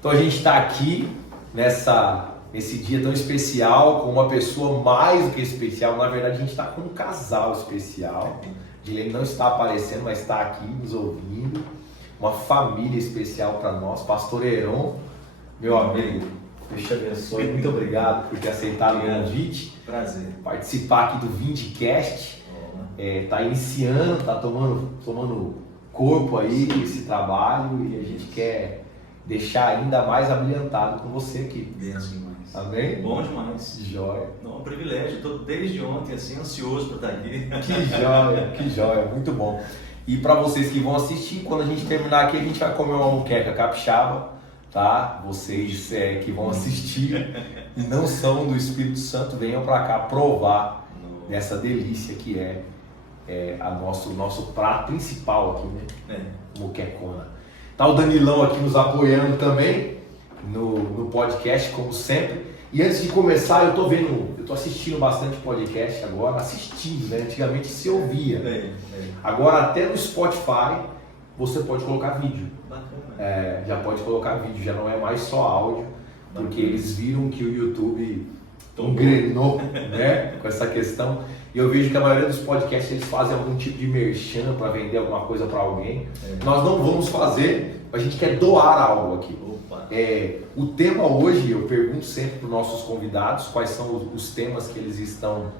Então a gente está aqui nesse dia tão especial, com uma pessoa mais do que especial. Na verdade, a gente está com um casal especial. Dilene não está aparecendo, mas está aqui nos ouvindo. Uma família especial para nós. Pastor Heron, meu amigo, Deus te abençoe. Muito obrigado por ter aceitado o convite. Prazer. Participar aqui do Vindcast. Está iniciando, está tomando corpo aí esse trabalho e a gente quer deixar ainda mais abrilhantado com você aqui. Benção demais. Amém? Bom demais. Joia. Não, é um privilégio. Estou desde ontem assim, ansioso para estar aqui. Que joia, muito bom. E para vocês que vão assistir, quando a gente terminar aqui, a gente vai comer uma moqueca capixaba, tá? Vocês que vão assistir e não são do Espírito Santo, venham para cá provar dessa delícia que é nosso prato principal aqui, né? Moquecona. Tá o Danilão aqui nos apoiando também no podcast, como sempre. E antes de começar, eu tô assistindo bastante podcast agora, né? Antigamente se ouvia. Agora até no Spotify você pode colocar vídeo. Bacana. Já pode colocar vídeo, já não é mais só áudio, porque eles viram que o YouTube engrenou, né, com essa questão. E eu vejo que a maioria dos podcasts eles fazem algum tipo de merchan para vender alguma coisa para alguém. Nós não vamos fazer, a gente quer doar algo aqui. O tema hoje, eu pergunto sempre para os nossos convidados quais são os temas que eles estão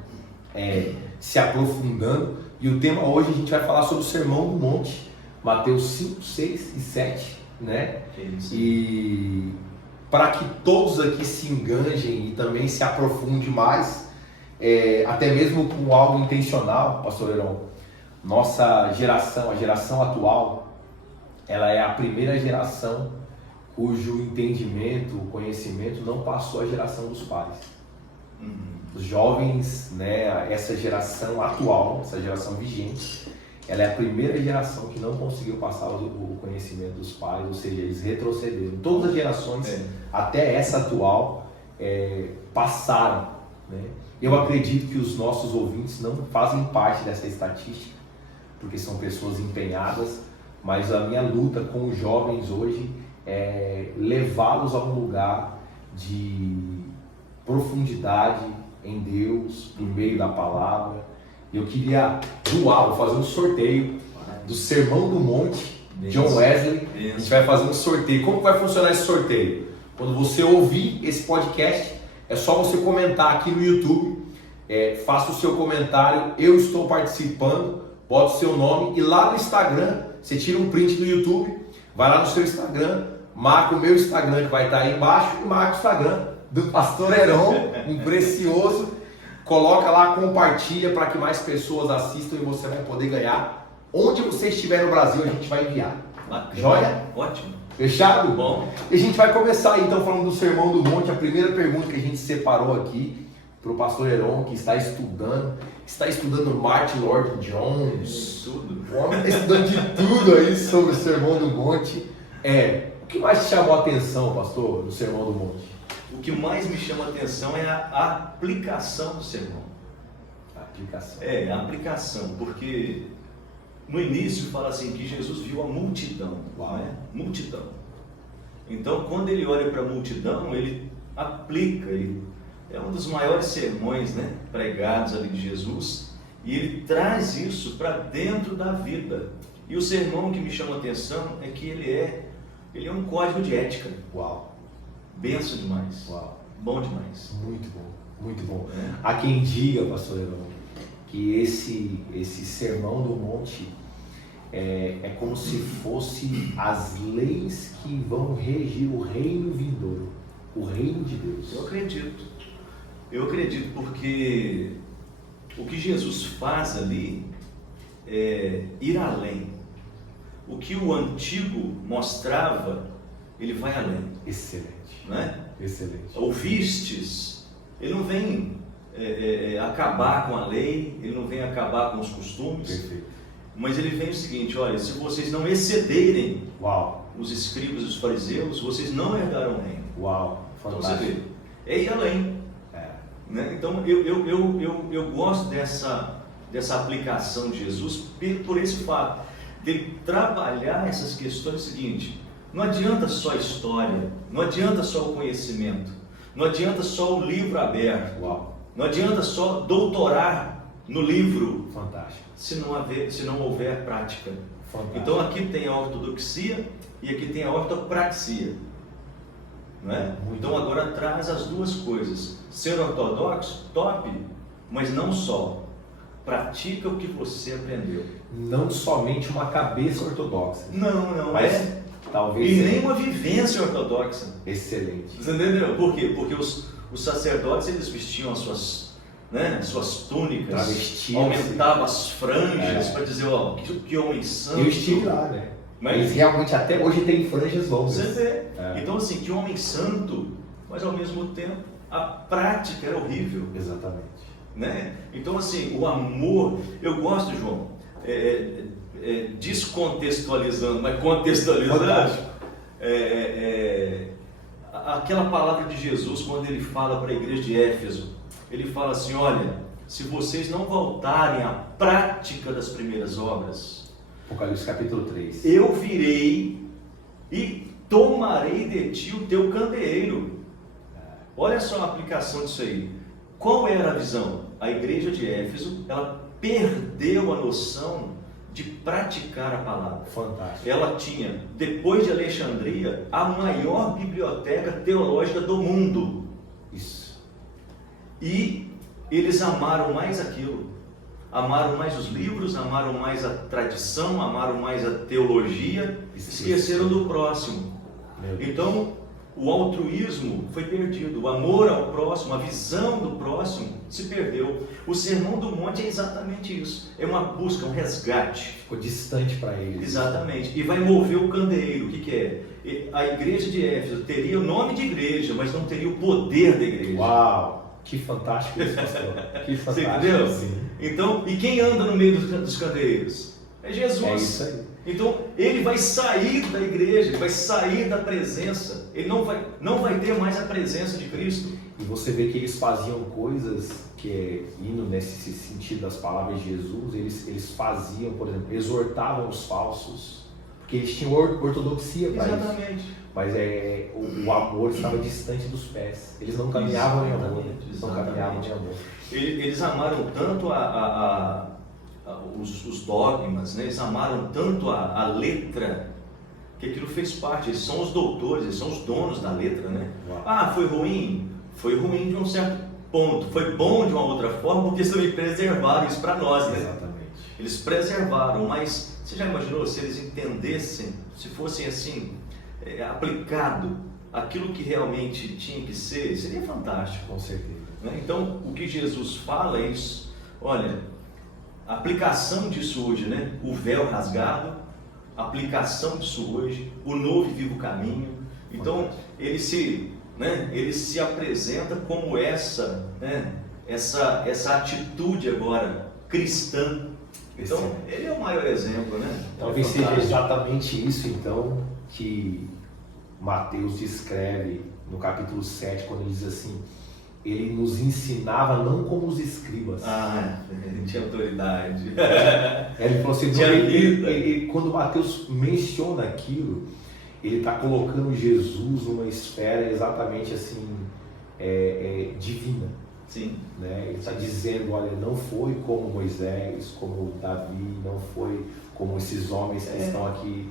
se aprofundando. E o tema hoje a gente vai falar sobre o Sermão do Monte, Mateus 5, 6 e 7, né? E para que todos aqui se enganjem e também se aprofundem mais, até mesmo com algo intencional, Pastor Heron, nossa geração, a geração atual, ela é a primeira geração cujo entendimento, o conhecimento não passou à geração dos pais. Os jovens, né, essa geração atual, essa geração vigente, ela é a primeira geração que não conseguiu passar o conhecimento dos pais, ou seja, eles retrocederam. Todas as gerações, até essa atual, passaram, né? Eu acredito que os nossos ouvintes não fazem parte dessa estatística, porque são pessoas empenhadas, mas a minha luta com os jovens hoje é levá-los a um lugar de profundidade em Deus, por meio da palavra. Eu queria vou fazer um sorteio do Sermão do Monte, John Wesley. A gente vai fazer um sorteio. Como vai funcionar esse sorteio? Quando você ouvir esse podcast, é só você comentar aqui no YouTube, faça o seu comentário, eu estou participando, bota o seu nome e lá no Instagram, você tira um print do YouTube, vai lá no seu Instagram, marca o meu Instagram que vai estar aí embaixo e marca o Instagram do Pastor Heron, um precioso, coloca lá, compartilha para que mais pessoas assistam e você vai poder ganhar. Onde você estiver no Brasil, a gente vai enviar. Joia? Ótimo. Fechado? Bom. E a gente vai começar aí, então falando do Sermão do Monte. A primeira pergunta que a gente separou aqui para o Pastor Heron, que está estudando Martin Lloyd Jones. Tudo. O homem está estudando de tudo aí sobre o Sermão do Monte. O que mais te chamou a atenção, pastor, do Sermão do Monte? O que mais me chama a atenção é a aplicação do sermão. A aplicação. A aplicação, porque no início fala assim que Jesus viu a multidão, né? Multidão. Então, quando ele olha para a multidão, ele aplica. É um dos maiores sermões, né, pregados ali de Jesus, e ele traz isso para dentro da vida. E o sermão que me chama a atenção é que ele é um código de ética. Uau! Benção demais. Uau! Bom demais. Muito bom, muito bom. Há quem diga, pastor Heron, que esse Sermão do Monte é como se fosse as leis que vão regir o reino vindouro, o reino de Deus. Eu acredito porque o que Jesus faz ali é ir além. O que o antigo mostrava, ele vai além. Excelente. Né? Excelente. Ouvistes, ele não vem acabar com a lei, ele não vem acabar com os costumes. Perfeito. Mas ele vem o seguinte: olha, se vocês não excederem os escribas e os fariseus, vocês não herdarão o reino. Uau, fantástico. Então você vê, é ir além. Né? Então eu gosto dessa aplicação de Jesus por esse fato, de trabalhar essas questões. É o seguinte: Não adianta só a história, não adianta só o conhecimento, não adianta só o livro aberto, Uau. não adianta só doutorar no livro, Fantástico. se não houver prática. Fantástico. Então aqui tem a ortodoxia e aqui tem a ortopraxia. Não é? Então agora traz as duas coisas. Ser ortodoxo, top, mas não só. Pratica o que você aprendeu. Não somente uma cabeça ortodoxa. Não mas é. Talvez. E nem uma vivência ortodoxa. Excelente. Você entendeu? Por quê? Porque os sacerdotes, eles vestiam as suas túnicas, Travestiam-se. aumentavam as franjas para dizer, ó, que homem santo. Eu estive lá, né? Mas eles realmente até hoje têm franjas longas. você vê. Então assim, que homem santo, mas ao mesmo tempo a prática era horrível. Exatamente. Né? Então assim, o amor, eu gosto, João, descontextualizando, mas contextualizando, aquela palavra de Jesus quando ele fala para a igreja de Éfeso, ele fala assim, olha, se vocês não voltarem à prática das primeiras obras, Apocalipse capítulo 3. eu virei e tomarei de ti o teu candeeiro. Olha só a aplicação disso aí. Qual era a visão? A igreja de Éfeso, ela perdeu a noção de praticar a palavra. Fantástico. Ela tinha, depois de Alexandria, a maior biblioteca teológica do mundo. Isso. E eles amaram mais aquilo. Amaram mais os livros, amaram mais a tradição, amaram mais a teologia, esqueceram do próximo. Então, o altruísmo foi perdido, o amor ao próximo, a visão do próximo se perdeu. O Sermão do Monte é exatamente isso, é uma busca, um resgate. Ficou distante para eles. Exatamente, e vai mover o candeeiro. O que é? A igreja de Éfeso teria o nome de igreja, mas não teria o poder da igreja. Uau, que fantástico isso, pastor. Que fantástico. Você entendeu? Sim. Então, e quem anda no meio dos candeeiros? É Jesus. É isso aí. Então, ele vai sair da igreja, ele vai sair da presença, ele não vai ter mais a presença de Cristo. E você vê que eles faziam coisas que, indo nesse sentido das palavras de Jesus, eles faziam, por exemplo, exortavam os falsos, porque eles tinham ortodoxia para isso. Exatamente. Mas o amor estava distante dos pés. Eles não caminhavam em amor. Não caminhavam em amor. Eles amaram tanto os dogmas, né? Eles amaram tanto a letra, que aquilo fez parte. Eles são os doutores, eles são os donos da letra, né? Uau. Ah, foi ruim? Foi ruim de um certo ponto. Foi bom de uma outra forma, porque eles também preservaram isso para nós, né? Exatamente. Eles preservaram, mas você já imaginou se eles entendessem, se fossem assim, aplicado aquilo que realmente tinha que ser? Seria fantástico. Com certeza. Né? Então, o que Jesus fala é isso. Olha, a aplicação disso hoje, né? O véu rasgado, a aplicação disso hoje, o novo e vivo caminho. Então, ele se apresenta como essa atitude agora cristã. Então, ele é o maior exemplo, né? Talvez seja exatamente isso, então, que Mateus descreve no capítulo 7, quando ele diz assim, ele nos ensinava não como os escribas. Ele tinha autoridade. Ele falou assim, quando Mateus menciona aquilo, ele está colocando Jesus numa esfera exatamente assim, divina. Sim. Né? Ele está dizendo, olha, não foi como Moisés, como Davi, não foi como esses homens que estão aqui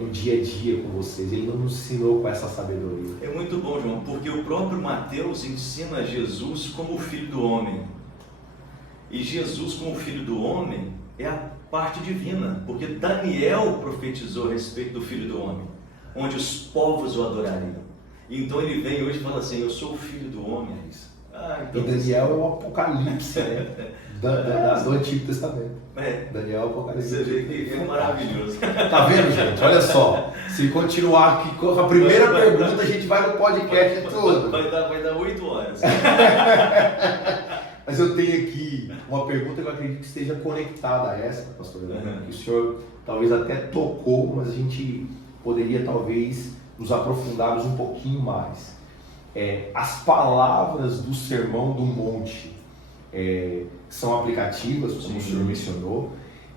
no dia a dia com vocês. Ele não nos ensinou com essa sabedoria. É muito bom, João, porque o próprio Mateus ensina Jesus como o Filho do Homem. E Jesus como o Filho do Homem é a parte divina, porque Daniel profetizou a respeito do Filho do Homem, onde os povos o adorariam. Então ele vem hoje e fala assim, eu sou o Filho do Homem. Então, e Daniel é o Apocalipse, né? do Antigo Testamento. Daniel é o Apocalipse. Você vê que é maravilhoso. Tá vendo, gente? Olha só. Se continuar aqui com a primeira pergunta, a gente vai no podcast todo. Vai dar 8 horas. Mas eu tenho aqui uma pergunta que eu acredito que esteja conectada a essa, pastor. Que o senhor talvez até tocou, mas a gente poderia talvez nos aprofundarmos um pouquinho mais. As palavras do Sermão do Monte são aplicativas, como o senhor mencionou,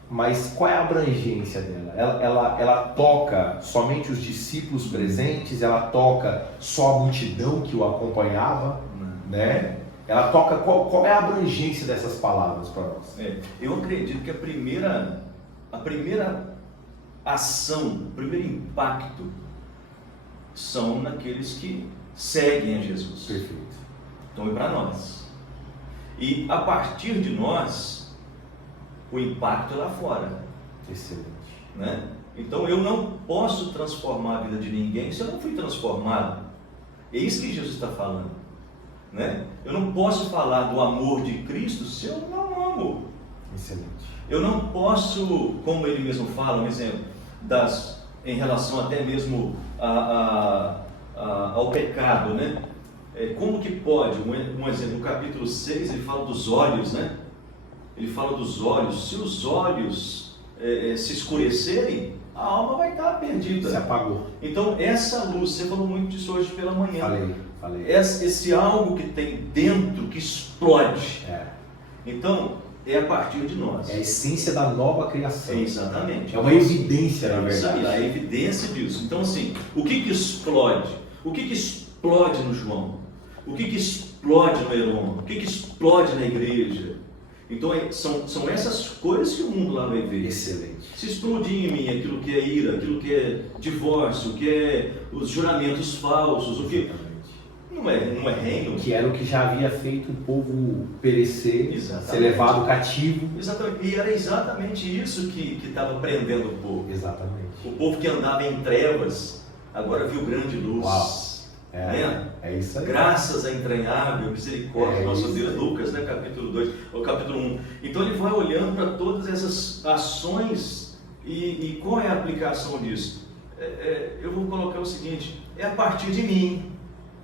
Mas qual é a abrangência dela? Ela toca somente os discípulos presentes? Ela toca só a multidão que o acompanhava? Né? Ela toca, qual é a abrangência dessas palavras para nós? Eu acredito que a primeira ação, o primeiro impacto são naqueles que seguem a Jesus. Perfeito. Então é para nós. E a partir de nós, o impacto é lá fora. Excelente. Né? Então eu não posso transformar a vida de ninguém se eu não fui transformado. É isso que Jesus está falando. Né? Eu não posso falar do amor de Cristo se eu não amo. Excelente. Eu não posso, como ele mesmo fala, um exemplo, em relação até mesmo ao pecado, né? Como que pode, um exemplo, no capítulo 6 ele fala dos olhos, né? Ele fala dos olhos. Se os olhos se escurecerem, a alma vai estar perdida. Se apagou. Então essa luz, você falou muito disso hoje pela manhã. Falei. Esse algo que tem dentro que explode. Então, é a partir de nós. É a essência da nova criação. Exatamente. É uma evidência, na verdade. Isso aí, a evidência disso. Então, assim, o que explode? O que explode no João? O que explode no Heron? O que explode na igreja? Então, são essas coisas que o mundo lá vai ver. Excelente. Se explodir em mim aquilo que é ira, aquilo que é divórcio, o que é os juramentos falsos, o que... Não é reino. Que era o que já havia feito o povo perecer, exatamente, ser levado cativo. Exatamente. E era exatamente isso que estava prendendo o povo. Exatamente. O povo que andava em trevas, agora viu grande luz. Uau. É isso aí. Graças à entranhável misericórdia do nosso Deus. Lucas, né, capítulo 2, ou capítulo 1. Então ele vai olhando para todas essas ações e qual é a aplicação disso? Eu vou colocar o seguinte, é a partir de mim.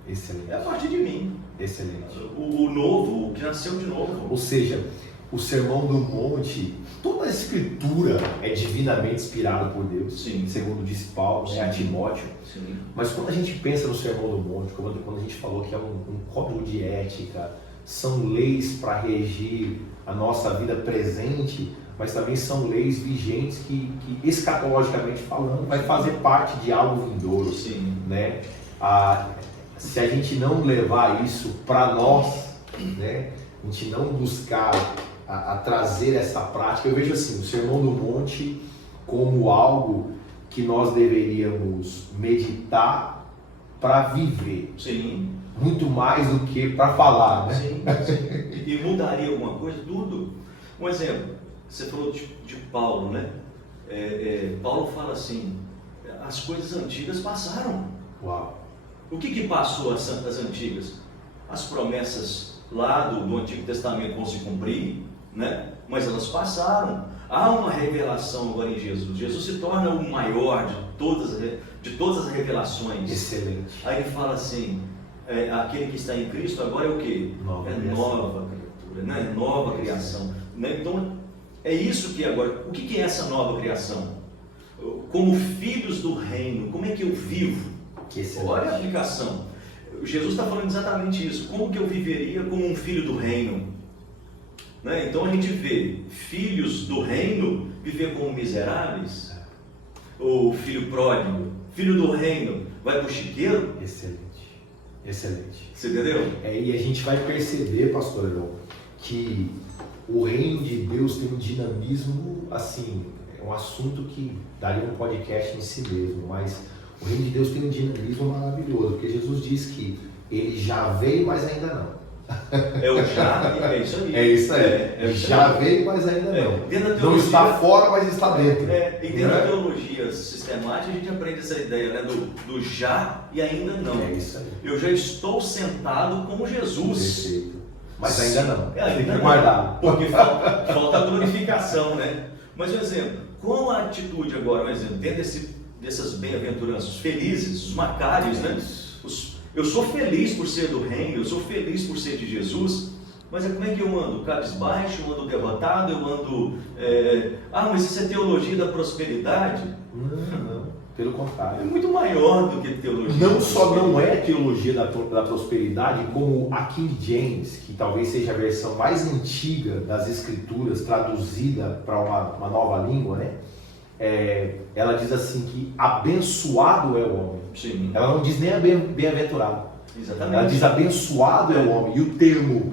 Excelente. É a partir de mim. Excelente. O novo, o que nasceu de novo. Ou seja, o Sermão do Monte, toda a escritura é divinamente inspirada por Deus. Sim. Segundo diz Paulo, a Timóteo. Sim. Mas quando a gente pensa no Sermão do Monte, quando a gente falou que é um código de ética, são leis para regir a nossa vida presente, mas também são leis vigentes que escatologicamente falando, vai fazer parte de algo vindouro. Sim. Né? Se a gente não levar isso para nós, né? A gente não buscar a trazer essa prática, eu vejo assim, o Sermão do Monte como algo que nós deveríamos meditar para viver. Sim. Muito mais do que para falar, né? Sim. E mudaria alguma coisa? Tudo. Um exemplo, você falou de Paulo, né? Paulo fala assim, as coisas antigas passaram. Uau. O que passou as antigas? As promessas lá do Antigo Testamento vão se cumprir, né? Mas elas passaram. Há uma revelação agora em Jesus. Jesus se torna o maior de todas as revelações. Excelente. Aí ele fala assim, aquele que está em Cristo agora é o quê? Nova criatura, né? Nova criação. Né? Então, é isso que agora... O que é essa nova criação? Como filhos do reino, como é que eu vivo? Olha a aplicação. Jesus está falando exatamente isso. Como que eu viveria como um filho do reino? Né? Então a gente vê filhos do reino viver como miseráveis. Ou filho pródigo. Filho do reino vai para o chiqueiro. Excelente. Excelente. Você entendeu? E a gente vai perceber, pastor Heron, que o reino de Deus tem um dinamismo, assim, é um assunto que daria um podcast em si mesmo, mas o reino de Deus tem um dinamismo maravilhoso, porque Jesus diz que ele já veio, mas ainda não. É isso aí. É isso aí. Já veio, mas ainda não. Não está fora, mas está dentro. E dentro da teologia sistemática, a gente aprende essa ideia, né, do já e ainda não. É isso aí. Eu já estou sentado como Jesus. Perfeito. Mas ainda não. Ainda tem que guardar. Porque falta a glorificação, né? Mas um exemplo, qual a atitude agora, um exemplo, dentro dessas bem-aventuranças, felizes, os macários, né? Eu sou feliz por ser do reino, eu sou feliz por ser de Jesus, mas como é que eu ando? Cabisbaixo, eu ando derrotado, eu ando... mas isso é teologia da prosperidade? Não. Pelo É contrário. muito maior do que teologia. Não só não é teologia da prosperidade, como a King James, que talvez seja a versão mais antiga das escrituras, traduzida para uma nova língua, né? Ela diz assim que abençoado é o homem. Sim. Ela não diz nem bem-aventurado. Exatamente. Ela diz abençoado é o homem. E o termo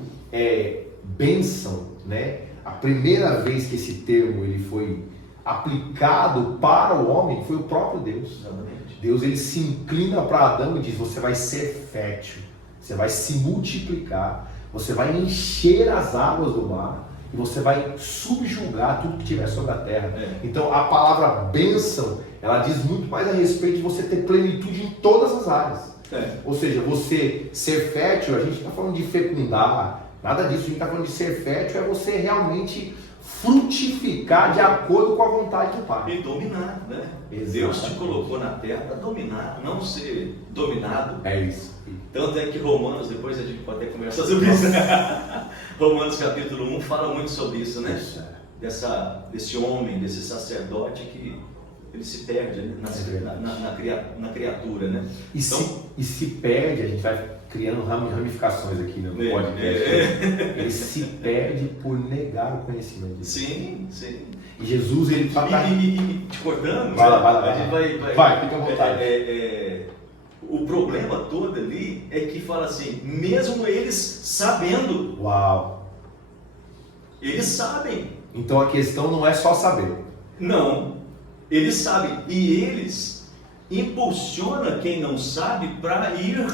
bênção, né? A primeira vez que esse termo ele foi aplicado para o homem foi o próprio Deus. Exatamente. Deus ele se inclina para Adão e diz: você vai ser fértil, você vai se multiplicar, você vai encher as águas do mar e você vai subjugar tudo que tiver sobre a terra. Então a palavra bênção, ela diz muito mais a respeito de você ter plenitude em todas as áreas. Ou seja, você ser fértil, a gente não está falando de fecundar, nada disso. A gente está falando de ser fértil, é você realmente frutificar de acordo com a vontade do Pai. E dominar, né? Exatamente. Deus te colocou na terra para dominar, não ser dominado. É isso. Tanto é que Romanos, depois a gente pode até conversar sobre isso. Romanos capítulo 1 fala muito sobre isso, né? Desse homem, desse sacerdote que ele se perde, né? na criatura, né? E se perde, a gente vai criando ramificações aqui no podcast. Ele se perde por negar o conhecimento de Deus. Sim, sim. E Jesus, ele está... E te cortando, vai lá. a gente vai, fica à vontade. O problema todo ali é que fala assim, mesmo eles sabendo. Uau! Eles sabem. Então a questão não é só saber. Não, eles sabem. E eles impulsionam quem não sabe para ir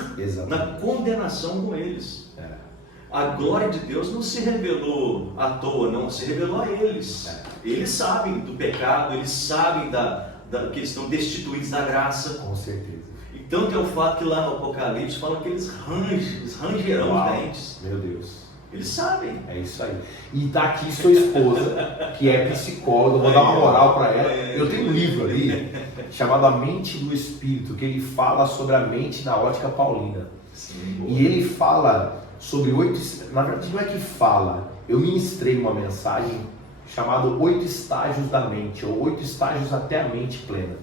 na condenação com eles. A glória de Deus não se revelou à toa, não, se revelou a eles. Eles sabem do pecado, eles sabem que eles estão destituídos da graça. Com certeza. Então tem o fato que lá no Apocalipse fala que eles rangerão os dentes. Meu Deus. Eles sabem. É isso aí. E tá aqui sua esposa, que é psicóloga, vou dar uma moral para ela. Eu tenho um livro ali, chamado A Mente do Espírito, que ele fala sobre a mente na ótica paulina. Sim, e ele fala sobre 8... Na verdade não é que fala, eu ministrei uma mensagem chamada 8 estágios da mente, ou 8 estágios até a mente plena.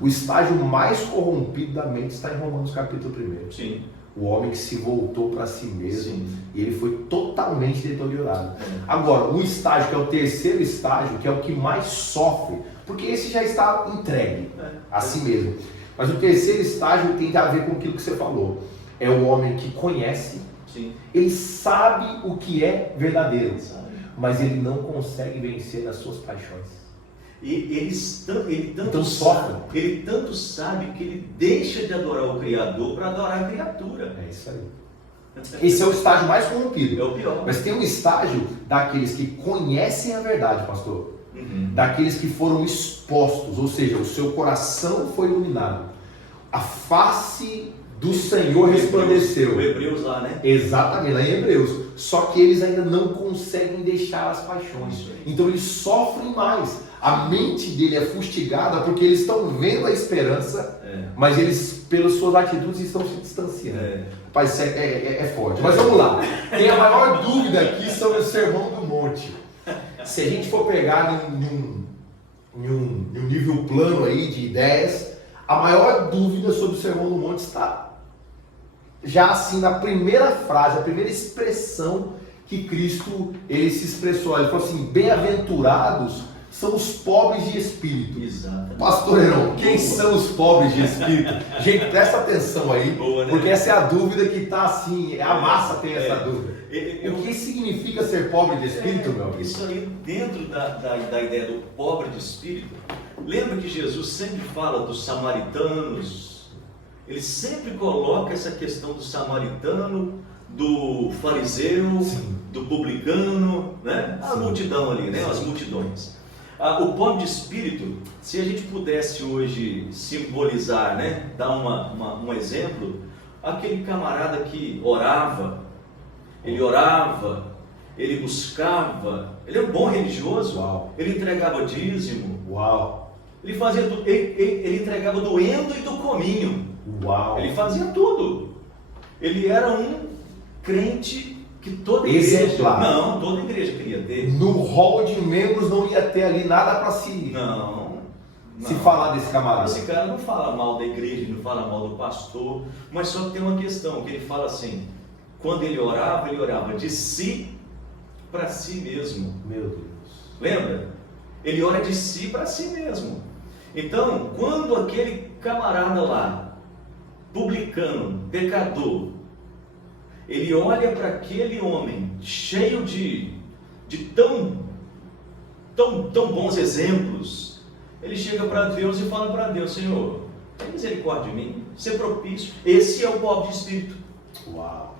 O estágio mais corrompido da mente está em Romanos capítulo 1. Sim. O homem que se voltou para si mesmo. Sim. E ele foi totalmente deteriorado. Agora, o estágio que é o terceiro estágio, que é o que mais sofre, porque esse já está entregue a si mesmo. Mas o terceiro estágio tem a ver com aquilo que você falou. É o homem que conhece, Sim. Ele sabe o que é verdadeiro, mas ele não consegue vencer nas suas paixões. E ele tanto sabe que ele deixa de adorar o Criador para adorar a criatura. É isso aí. Esse é o estágio mais corrompido. É o pior. Mas tem um estágio daqueles que conhecem a verdade, pastor. Daqueles que foram expostos, ou seja, o seu coração foi iluminado. A face do Senhor resplandeceu. O Hebreus lá, né? Exatamente, lá em Hebreus. Só que eles ainda não conseguem deixar as paixões. Então eles sofrem mais. A mente dele é fustigada porque eles estão vendo a esperança, mas eles, pelas suas atitudes, estão se distanciando. Rapaz, isso é forte. Mas vamos lá. Tem a maior dúvida aqui sobre o Sermão do Monte. Se a gente for pegar em um nível plano aí de ideias, a maior dúvida sobre o Sermão do Monte está já assim na primeira frase, a primeira expressão que Cristo ele se expressou. Ele falou assim: bem-aventurados são os pobres de espírito. Exatamente. Pastor Heron, quem são os pobres de espírito? Gente, presta atenção aí, boa, né? Porque essa é a dúvida que está assim, a massa tem essa dúvida. O que significa ser pobre de espírito, meu amigo? Isso aí, dentro da ideia do pobre de espírito, lembra que Jesus sempre fala dos samaritanos, ele sempre coloca essa questão do samaritano, do fariseu, do publicano, né? A multidão ali, né? As multidões. O pobre de espírito, se a gente pudesse hoje simbolizar, né? Dar um exemplo, aquele camarada que orava, ele buscava, ele era um bom religioso, ele entregava dízimo, ele fazia tudo, ele entregava do endo e do cominho, ele fazia tudo, ele era um crente que toda igreja, toda igreja queria ter. No hall de membros não ia ter ali nada para si. Não, se falar desse camarada? Esse cara não fala mal da igreja, não fala mal do pastor, mas só que tem uma questão, que ele fala assim, quando ele orava de si para si mesmo. Meu Deus. Lembra? Ele ora de si para si mesmo. Então, quando aquele camarada lá, publicano, pecador, ele olha para aquele homem cheio de tão bons exemplos, ele chega para Deus e fala para Deus: Senhor, tem misericórdia de mim, ser propício. Esse é o pobre de espírito. Uau!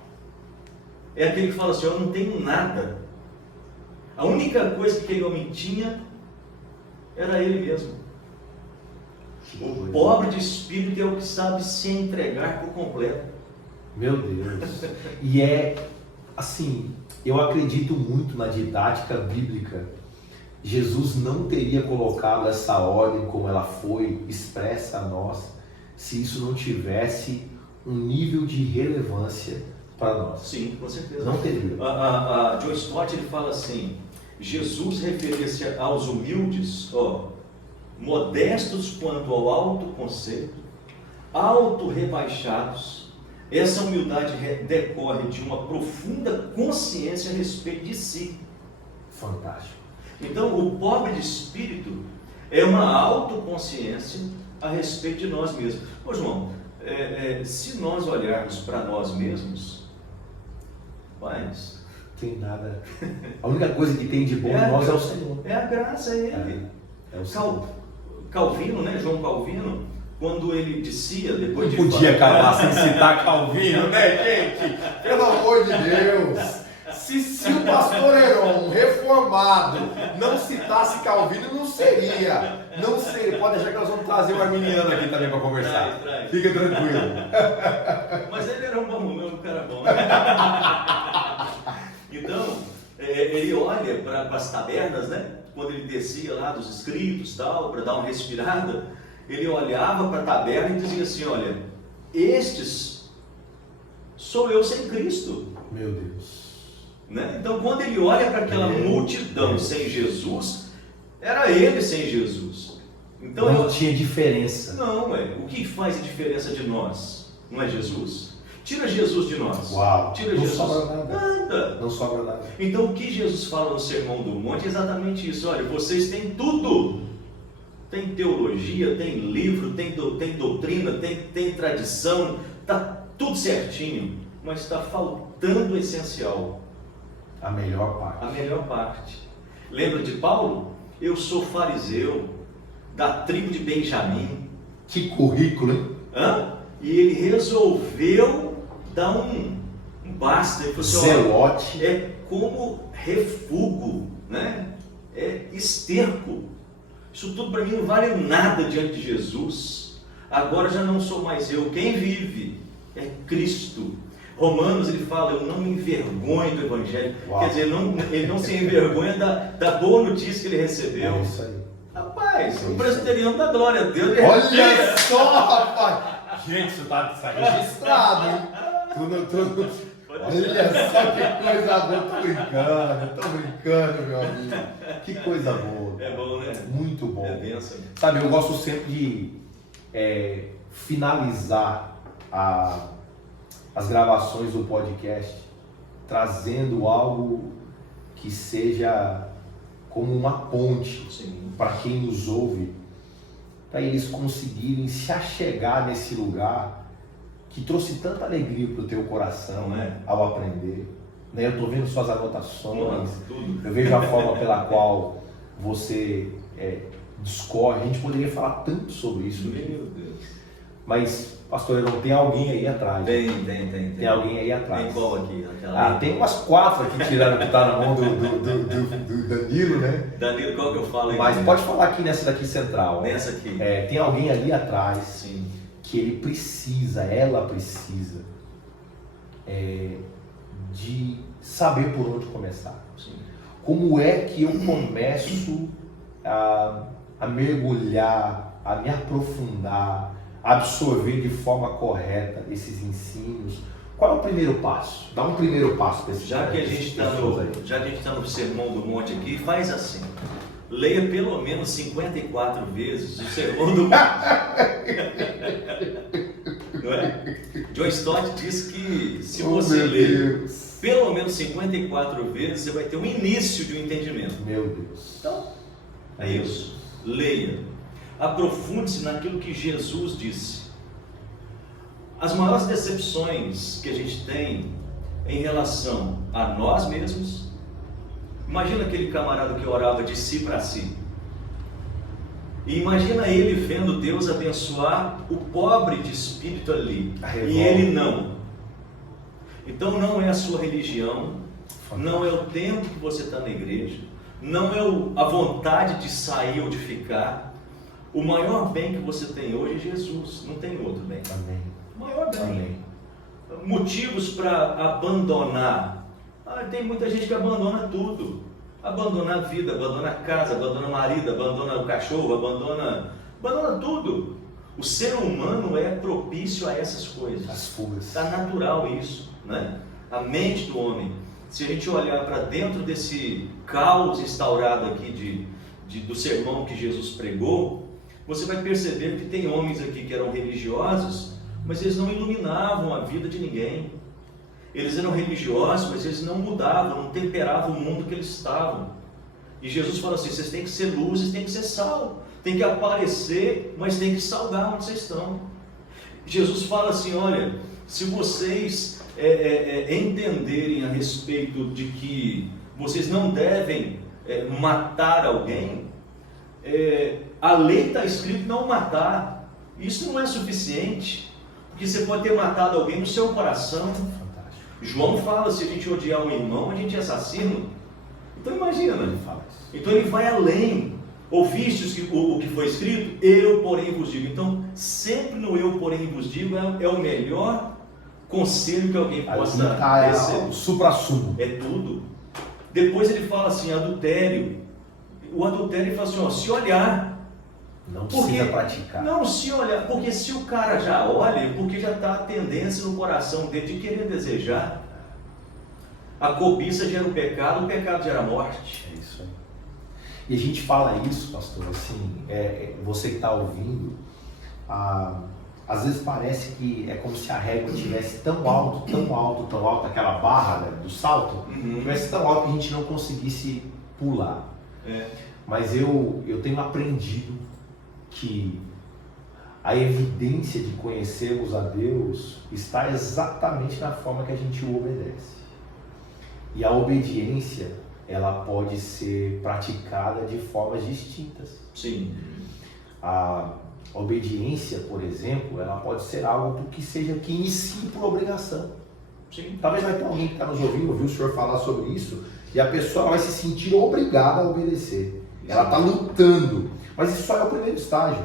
É aquele que fala assim: eu não tenho nada. A única coisa que aquele homem tinha era ele mesmo. O pobre de espírito é o que sabe se entregar por completo. Meu Deus. E assim, eu acredito muito na didática bíblica. Jesus não teria colocado essa ordem como ela foi expressa a nós, se isso não tivesse um nível de relevância para nós. Sim, com certeza. Não teria. A John Stott, ele fala assim: Jesus referia-se aos humildes, modestos quanto ao alto conceito, auto-rebaixados. Essa humildade decorre de uma profunda consciência a respeito de si. Fantástico. Então, o pobre de espírito é uma autoconsciência a respeito de nós mesmos. Ô João, se nós olharmos para nós mesmos, mas Tem nada. A única coisa que tem de bom em nós é o Senhor. É a graça, é Ele. É o Senhor. Calvino, né? João Calvino, quando ele dizia, depois de... Não podia calar sem citar Calvino, né, gente? Pelo amor de Deus! Se o pastor Heron, reformado, não citasse Calvino, não seria. Não seria. Pode deixar que nós vamos trazer o arminiano aqui também para conversar. Traz. Fica tranquilo. Mas ele era um cara bom. Então, ele olha para as tabernas, né? Quando ele descia lá dos escritos, tal, para dar uma respirada, ele olhava para a taberna e dizia assim: olha, estes sou eu sem Cristo. Meu Deus. Né? Então, quando ele olha para aquela multidão sem Jesus, era ele sem Jesus. Então, não tinha diferença. Não, o que faz a diferença de nós? Não é Jesus? Tira Jesus de nós. Uau, Tira não Jesus. sobra nada. Nada. Não sobra nada. Então, o que Jesus fala no Sermão do Monte é exatamente isso. Olha, vocês têm tudo. Tem teologia, tem livro, tem doutrina, tem tradição, está tudo certinho, mas está faltando o essencial. A melhor parte. A melhor parte. Lembra de Paulo? Eu sou fariseu, da tribo de Benjamim. Que currículo, hein? E ele resolveu dar um basta. Ele falou assim: Zelote. é como refúgio, né? É esterco. Isso tudo para mim não vale nada diante de Jesus. Agora já não sou mais eu. Quem vive é Cristo. Romanos, ele fala: eu não me envergonho do Evangelho. Uau. Quer dizer, ele não se envergonha da boa notícia que ele recebeu. É isso aí. Rapaz, o presbiteriano dá glória a Deus. Olha só, rapaz! Gente, isso tá registrado, hein? Tudo. Olha só que coisa boa. Tô brincando, meu amigo. Que coisa boa. É bom, né? Muito bom. É bênção. Sabe, eu gosto sempre de finalizar as gravações do podcast trazendo algo que seja como uma ponte para quem nos ouve, para eles conseguirem se achegar nesse lugar que trouxe tanta alegria para o teu coração, né, ao aprender. Eu estou vendo suas anotações, eu vejo a forma pela qual você discorre. A gente poderia falar tanto sobre isso. Meu Deus. Mas, pastor, não tem alguém aí atrás. Tem alguém aí atrás. Tem qual aqui? Tem umas 4 aqui tiraram que está na mão do Danilo, né? Danilo, qual que eu falo aí? Mas pode falar aqui nessa daqui central. Nessa aqui. Tem alguém ali atrás. Sim. Que ela precisa de saber por onde começar. Sim. Como é que eu começo a mergulhar, a me aprofundar, a absorver de forma correta esses ensinos? Qual é o primeiro passo? Dá um primeiro passo para esse Já que a gente está no Sermão do Monte aqui, faz assim. leia pelo menos 54 vezes o Sermão do Monte. Não é? John Stott diz que se você ler pelo menos 54 vezes, você vai ter um início de um entendimento. Meu Deus. Então, é isso. Leia. Aprofunde-se naquilo que Jesus disse. As maiores decepções que a gente tem em relação a nós mesmos. Imagina aquele camarada que orava de si para si. E imagina ele vendo Deus abençoar o pobre de espírito ali. E ele não. Então não é a sua religião, não é o tempo que você está na igreja, não é a vontade de sair ou de ficar. O maior bem que você tem hoje é Jesus, não tem outro bem. Amém. O maior bem. Amém. Motivos para abandonar. Tem muita gente que abandona tudo. Abandona a vida, abandona a casa, abandona o marido, abandona o cachorro, abandona tudo. O ser humano é propício a essas coisas. As fugas. Está natural isso, né? A mente do homem. Se a gente olhar para dentro desse caos instaurado aqui do sermão que Jesus pregou, você vai perceber que tem homens aqui que eram religiosos, mas eles não iluminavam a vida de ninguém. Eles eram religiosos, mas eles não mudavam, não temperavam o mundo que eles estavam. E Jesus falou assim: vocês têm que ser luzes, têm que ser sal, tem que aparecer, mas tem que salgar onde vocês estão. Jesus fala assim: olha, se vocês entenderem a respeito de que vocês não devem matar alguém, a lei está escrito não matar. Isso não é suficiente, porque você pode ter matado alguém no seu coração. João fala: se a gente odiar um irmão, a gente é assassino. Então imagina, então ele vai além. Ouvistes o que foi escrito? Eu, porém, vos digo. Então, sempre no eu, porém, vos digo é o melhor conselho que alguém possa receber. É o supra-sumo. É tudo. Depois ele fala assim: adultério. O adultério, ele fala assim: ó, se olhar. Não precisa praticar. Não, se olhar, porque se o cara já olha, porque já está a tendência no coração dele de querer desejar. A cobiça gera o pecado gera a morte. É isso aí. E a gente fala isso, pastor, assim, você que está ouvindo, às vezes parece que é como se a régua estivesse tão alto, aquela barra, né, do salto, estivesse tão alto que a gente não conseguisse pular. Mas eu tenho aprendido que a evidência de conhecermos a Deus está exatamente na forma que a gente o obedece. E a obediência, ela pode ser praticada de formas distintas. Sim. A obediência, por exemplo, ela pode ser algo que inicie por obrigação. Sim. Talvez vai ter alguém que está nos ouvindo, ouviu o senhor falar sobre isso, e a pessoa vai se sentir obrigada a obedecer. Ela está lutando. Mas isso só é o primeiro estágio.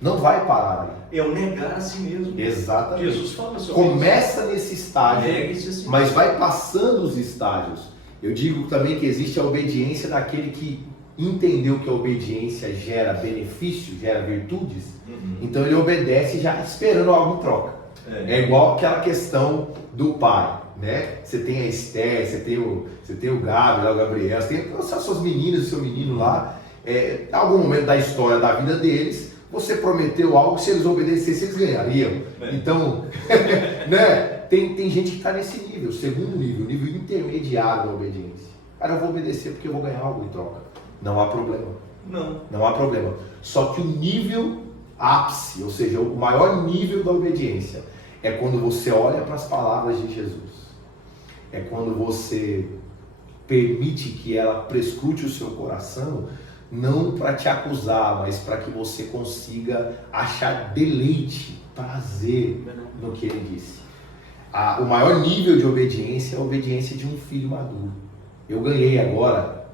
Não vai parar aí. É o negar a si mesmo. Exatamente. Jesus fala sobre Começa nesse estágio, assim, mas vai passando os estágios. Eu digo também que existe a obediência daquele que entendeu que a obediência gera benefício, gera virtudes. Então ele obedece já esperando algo em troca. É igual aquela questão do pai, né? Você tem a Esther, você tem o Gabriel, o Gabriel, você tem as suas meninas, o seu menino lá. Em algum momento da história da vida deles, você prometeu algo que se eles obedecessem, eles ganhariam. Então, né? Tem gente que está nesse nível, segundo nível intermediário da obediência. Cara, eu vou obedecer porque eu vou ganhar algo em troca. Não há problema. Não há problema. Só que o nível ápice, ou seja, o maior nível da obediência, é quando você olha para as palavras de Jesus. É quando você permite que ela prescrute o seu coração, não para te acusar, mas para que você consiga achar deleite, prazer no que ele disse. O maior nível de obediência é a obediência de um filho maduro. Eu ganhei agora,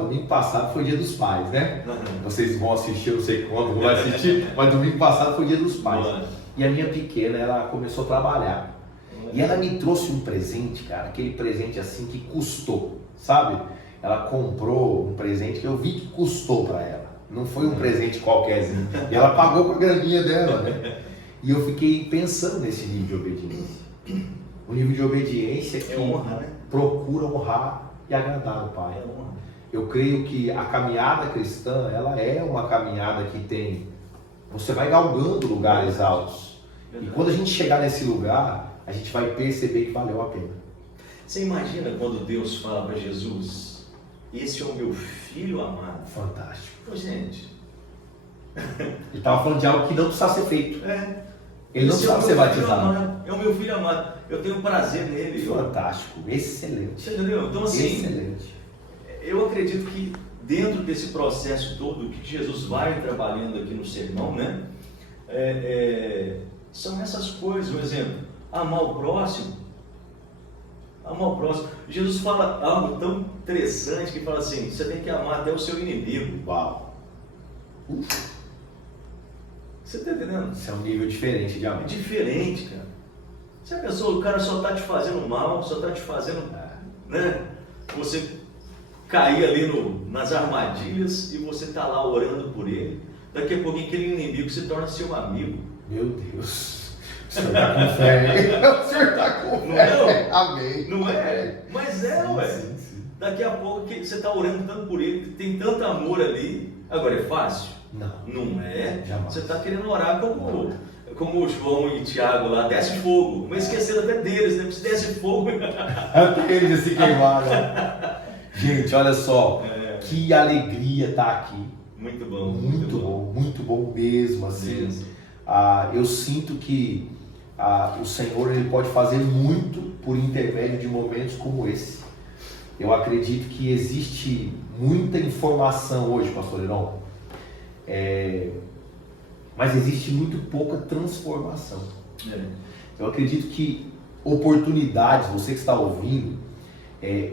domingo passado foi Dia dos Pais, né? Vocês vão assistir, eu não sei quando vão assistir, mas domingo passado foi Dia dos Pais. E a minha pequena, ela começou a trabalhar. E ela me trouxe um presente, cara, aquele presente assim que custou, sabe? Ela comprou um presente que eu vi que custou para ela. Não foi um presente qualquerzinho. E ela pagou com a graninha dela, né? E eu fiquei pensando nesse nível de obediência. O nível de obediência que honra, né? Procura honrar e agradar o Pai. Eu creio que a caminhada cristã, ela é uma caminhada que tem... Você vai galgando lugares altos. E quando a gente chegar nesse lugar, a gente vai perceber que valeu a pena. Você imagina quando Deus fala para Jesus, esse é o meu filho amado? Fantástico. Então, gente... Ele estava falando de algo que não precisa ser feito. Ele não esse precisava ser batizado. É o meu filho amado. Eu tenho prazer nele. Fantástico. Excelente. Você entendeu? Então, assim, excelente. Eu acredito que dentro desse processo todo que Jesus vai trabalhando aqui no sermão, né? São essas coisas. Um exemplo, amar o próximo. Amar o próximo. Jesus fala algo tão interessante que fala assim, você tem que amar até o seu inimigo. Uau. Você está entendendo? Isso é um nível diferente de amor. Diferente, cara. Você pensou, o cara só está te fazendo mal, só está te fazendo, né? Você cair ali nas armadilhas e você está lá orando por ele. Daqui a pouquinho aquele inimigo se torna seu amigo. Meu Deus. O senhor está com fé, hein? O senhor está com fé. Não é? Amém. Não é? Mas ué. Sim. Daqui a pouco você está orando tanto por ele, tem tanto amor ali. Agora é fácil? Não. Não é? Jamais. Você está querendo orar como o João e Tiago lá, desce fogo. Mas esqueceram até deles, né? Se desce fogo. Até eles se queimaram. Gente, olha só. Que alegria estar aqui. Muito bom. Muito bom mesmo. Assim. Eu sinto que o Senhor ele pode fazer muito por intermédio de momentos como esse. Eu acredito que existe muita informação hoje, pastor Heron, mas existe muito pouca transformação. Eu acredito que oportunidades, você que está ouvindo,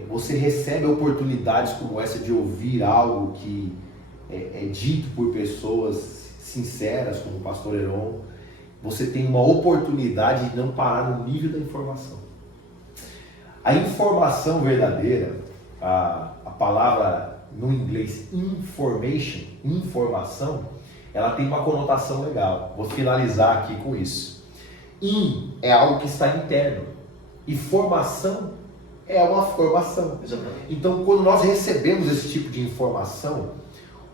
você recebe oportunidades como essa de ouvir algo que é dito por pessoas sinceras, como o pastor Heron. Você tem uma oportunidade de não parar no nível da informação. A informação verdadeira, a palavra no inglês informação, ela tem uma conotação legal. Vou finalizar aqui com isso. É algo que está interno. E formação é uma formação. Exatamente. Então, quando nós recebemos esse tipo de informação,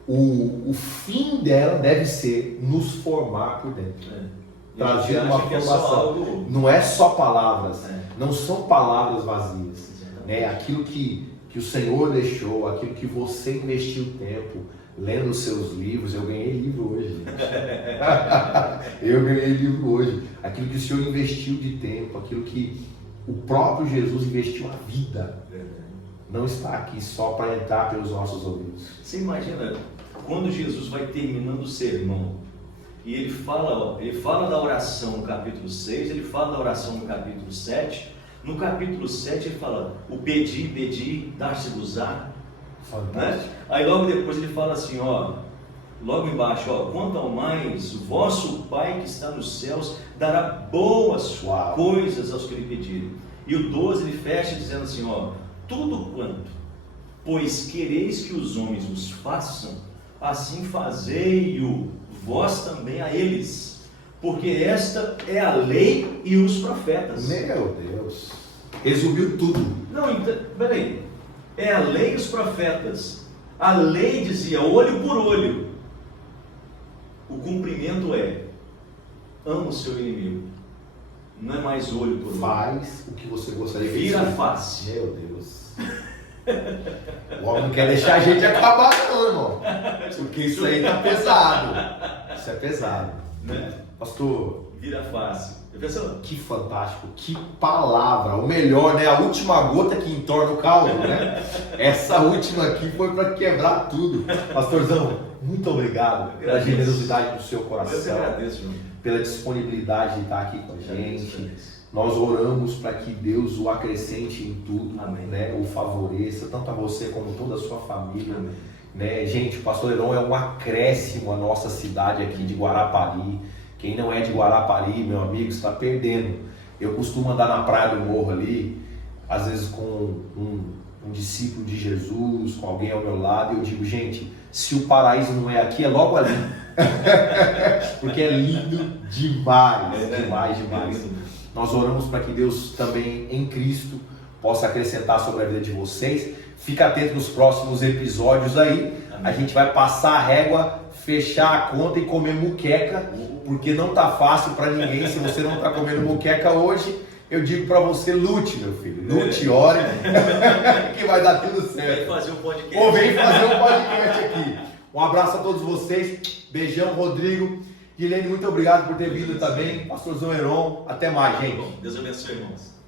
o fim dela deve ser nos formar por dentro. Trazer uma formação. Não é só palavras, não são palavras vazias. Aquilo que o Senhor deixou, aquilo que você investiu tempo, lendo os seus livros. Eu ganhei livro hoje, gente. Eu ganhei livro hoje. Aquilo que o Senhor investiu de tempo, aquilo que o próprio Jesus investiu a vida. Não está aqui só para entrar pelos nossos ouvidos. Você imagina, quando Jesus vai terminando o sermão, e ele fala da oração no capítulo 6, ele fala da oração no capítulo 7. No capítulo 7 ele fala, o pedi, dar-se-vos-á. Fantástico. Aí logo depois ele fala assim, logo embaixo, quanto ao mais, o vosso Pai que está nos céus dará boas coisas aos que lhe pedirem. E o 12 ele fecha dizendo assim, tudo quanto, pois quereis que os homens vos façam, assim fazei-o vós também a eles, porque esta é a lei e os profetas. Meu Deus, resumiu tudo. Não, então, peraí, é a lei e os profetas. A lei dizia olho por olho, o cumprimento é ama o seu inimigo, não é mais olho por olho. Faz o que você gostaria de vira a face. Meu Deus. O homem não quer deixar a gente acabar não, irmão, porque isso aí tá pesado. Isso é pesado, né? Pastor, vira a face. Que fantástico, que palavra, o melhor, né? A última gota que entorna o caldo, né? Essa última aqui foi para quebrar tudo. Pastorzão, muito obrigado pela generosidade do seu coração. Eu te agradeço, irmão. Pela disponibilidade de estar aqui com a gente. Nós oramos para que Deus o acrescente em tudo, né? O favoreça, tanto a você como toda a sua família. Né? Gente, o pastor Heron é um acréscimo à nossa cidade aqui de Guarapari. Quem não é de Guarapari, meu amigo, está perdendo. Eu costumo andar na praia do morro ali, às vezes com um discípulo de Jesus, com alguém ao meu lado, e eu digo, gente, se o paraíso não é aqui, é logo ali. Porque é lindo demais, demais. Nós oramos para que Deus também, em Cristo, possa acrescentar sobre a vida de vocês. Fica atento nos próximos episódios aí. Amém. A gente vai passar a régua, fechar a conta e comer muqueca, porque não tá fácil para ninguém. Se você não tá comendo muqueca hoje, eu digo para você, lute, meu filho. Lute, ore, que vai dar tudo certo. Vem fazer um podcast. Ou vem fazer um podcast aqui. Um abraço a todos vocês. Beijão, Rodrigo. Guilherme, muito obrigado por ter vindo também. Pastorzão Heron. Até mais, gente. Deus abençoe, irmãos.